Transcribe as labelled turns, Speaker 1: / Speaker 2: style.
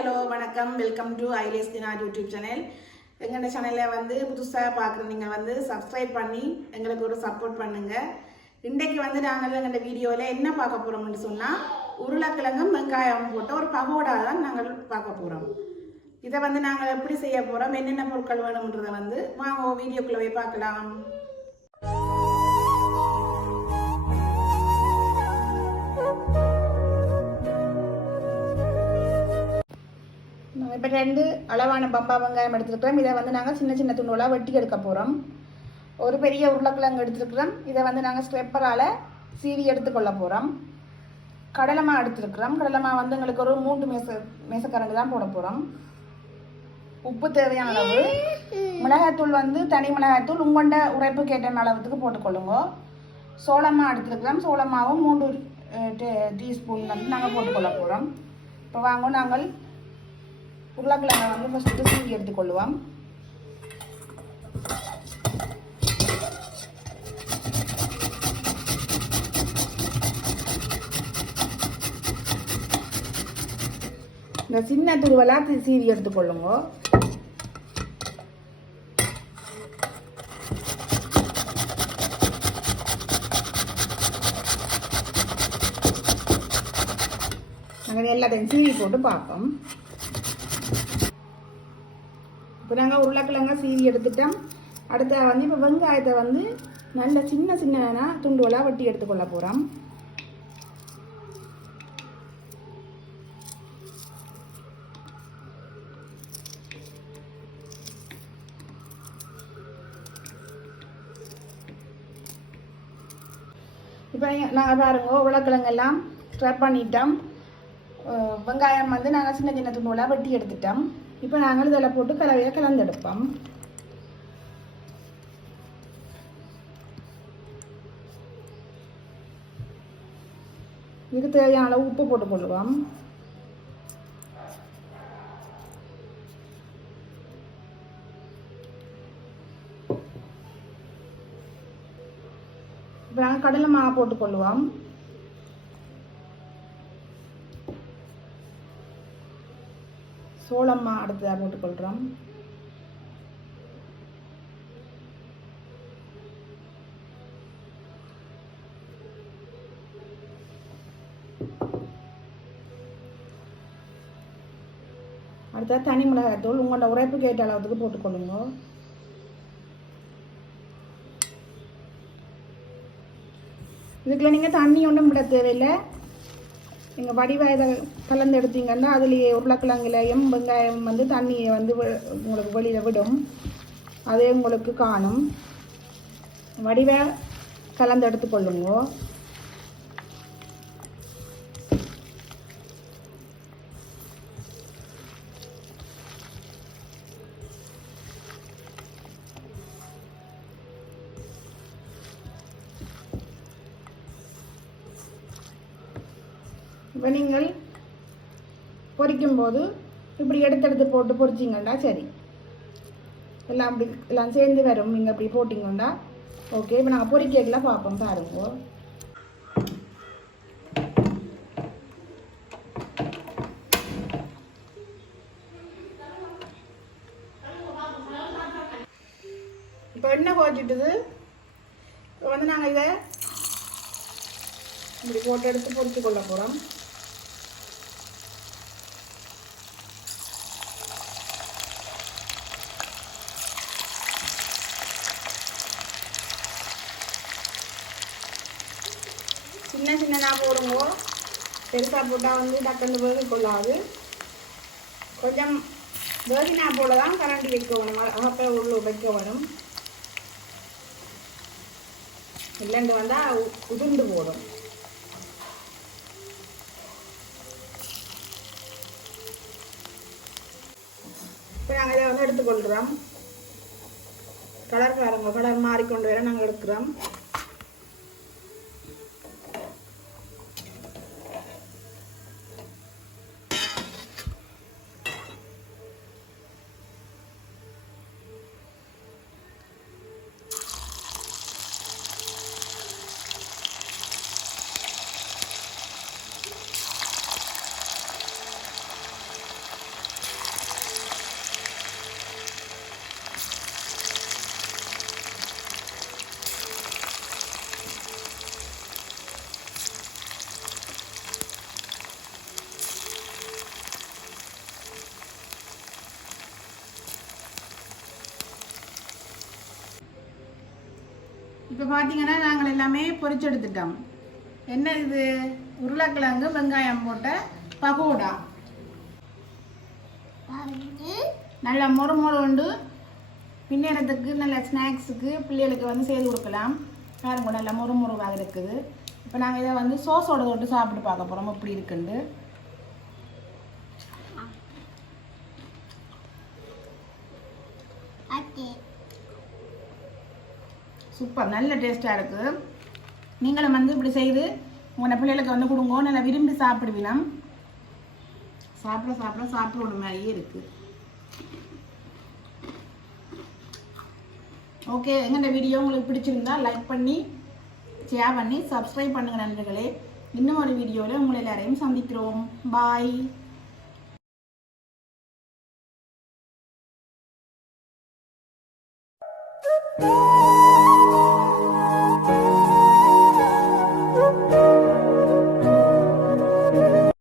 Speaker 1: Hello வணக்கம். Welcome to ஐலேஸ் தினா யூடியூப் சேனல் எங்களோட சேனலில் வந்து புதுசாக பார்க்குற நீங்கள் வந்து சப்ஸ்கிரைப் பண்ணி எங்களுக்கு ஒரு சப்போர்ட் பண்ணுங்கள் இன்றைக்கு வந்து நாங்கள் எங்களோட வீடியோவில் என்ன பார்க்க போகிறோம்னு சொன்னால் உருளைக்கிழங்கும் வெங்காயம் போட்ட ஒரு பகோடா தான் நாங்கள் பார்க்க போகிறோம் இதை வந்து நாங்கள் எப்படி செய்ய போகிறோம் என்னென்ன பொருட்கள் வேணுன்றதை வந்து வாங்க வீடியோக்குள்ளே போய் பார்க்கலாம். இப்போ ரெண்டு அளவான பம்பா வெங்காயம் எடுத்துருக்கிறோம். இதை வந்து நாங்கள் சின்ன சின்ன துண்டுகளாக வெட்டி எடுக்க போகிறோம் ஒரு பெரிய உருளைக்கிழங்கு எடுத்துருக்கிறோம். இதை வந்து நாங்கள் ஸ்க்ரெப்பரால் சீவி எடுத்துக்கொள்ள போகிறோம் கடலைமா எடுத்துருக்கிறோம். கடலைமா வந்து எங்களுக்கு ஒரு மூன்று மேச மேசக்கரண்டு தான் போட போகிறோம் உப்பு தேவையான அளவு. மிளகாய்த்தூள் வந்து தனி மிளகாய்த்தூள். உங்கொண்ட உரைப்பு கேட்ட அளவுக்கு போட்டுக்கொள்ளுங்க சோளமா எடுத்துருக்கிறோம். சோளமாவும் மூன்று டீஸ்பூன் வந்து நாங்கள் போட்டுக்கொள்ள போகிறோம் இப்போ வாங்க நாங்கள் உருளைக்கிழங்கை வந்து ஃபஸ்ட்டு சீவி எடுத்துக்கொள்ளுவோம். இந்த சின்ன துருவலாக சீவி எடுத்துக்கொள்ளுங்க. நாங்கள் எல்லாத்தையும் சீவி போட்டு பார்ப்போம். இப்போ நாங்கள் உருளைக்கிழங்க சீவி எடுத்துட்டோம். அடுத்த வந்து இப்போ வெங்காயத்தை வந்து நல்ல சின்ன சின்ன துண்டுகளாக வெட்டி எடுத்துக்கொள்ள போகிறோம் இப்போ நாங்கள் பாருங்க உருளைக்கிழங்கெல்லாம் ஸ்க்ரப் பண்ணிட்டோம். வெங்காயம் வந்து நாங்கள் சின்ன சின்ன துண்டுகளாக வெட்டி எடுத்துட்டோம். இப்போ நாங்கள் இதில் போட்டு கலவையை கலந்தெடுப்போம் இதுக்கு தேவையான அளவு உப்பு போட்டுக்கொள்ளுவோம் இப்போ நாங்கள் கடலை மாவு போட்டுக்கொள்ளுவோம் சோளம்மா அடுத்ததாக போட்டுக்கொள்கிறோம் அடுத்தது தனி மிளகாய்த்தூள். உங்களோட உரைப்பு கேட்ட அளவுக்கு போட்டுக்கொள்ளுங்க இதுக்குள்ள நீங்கள் தண்ணி ஒன்றும் விட தேவையில்லை. நீங்கள் வடிவாக இதை கலந்து எடுத்தீங்கன்னா அதுலேயே உருளைக்கிழங்குலையும் வெங்காயம் வந்து தண்ணியை வந்து வி- உங்களுக்கு வெளியில் விடும். அதே உங்களுக்கு காணும். வடிவை கலந்து எடுத்துக்கொள்ளுங்க இப்போ நீங்கள் பொறிக்கும்போது இப்படி எடுத்து எடுத்து போட்டு பொரிச்சிங்கண்டா சரி. எல்லாம் அப்படி எல்லாம் சேர்ந்து வரும். நீங்கள் அப்படி போட்டிங்கண்டா ஓகே. இப்போ நாங்கள் பொறிக்கலாம் பார்ப்போம் பாருங்க இப்போ. எண்ணெய் கோச்சிட்டுது இப்போ வந்து நாங்கள் இதை இப்படி போட்டு எடுத்து பொறிச்சு கொள்ள போகிறோம் சின்னதாக போடுங்க. பெருசாக போட்டால் வந்து டக்குன்னு வேக கொள்ளாது. கொஞ்சம் வேகினா போல தான் கரண்டி வைக்க வேணும். அப்போ உள்ள வைக்க வேணும். இல்லைண்டு வந்தால் உதிர்ந்து போடும். இப்போ நாங்கள் இதை வந்து எடுத்துக்கொள்கிறோம் கலர் பாருங்க. கலர் மாறிக்கொண்டு வர நாங்கள் எடுக்கிறோம். இப்போ பார்த்தீங்கன்னா நாங்கள் எல்லாமே பொரிச்சு எடுத்துட்டோம். என்ன இது? உருளைக்கிழங்கு வெங்காயம் போட்ட பகோடா. நல்ல மொறு மொறு உண்டு பின்னேறத்துக்கு நல்ல ஸ்நாக்ஸுக்கு பிள்ளைகளுக்கு வந்து செய்து கொடுக்கலாம். பாருங்க நல்ல மொறு மொறுவாக இருக்குது. இப்போ நாங்கள் இதை வந்து சோஸோட தொட்டு சாப்பிட்டு பார்க்க போகிறோம் எப்படி இருக்குண்டு சூப்பர் நல்ல டேஸ்ட்டாக இருக்குது நீங்களும் வந்து இப்படி செய்து உங்களோட பிள்ளைகளுக்கு வந்து கொடுங்க. நல்லா விரும்பி சாப்பிடுவீனம். சாப்பிட சாப்பிட சாப்பிட மாதிரியே இருக்குது ஓகே எங்கள்ட வீடியோ உங்களுக்கு பிடிச்சிருந்தா லைக் பண்ணி ஷேர் பண்ணி சப்ஸ்கிரைப் பண்ணுங்கள் நண்பர்களே. இன்னும் ஒரு வீடியோவில் உங்களை எல்லாரையும் சந்திக்கிறோம். பாய்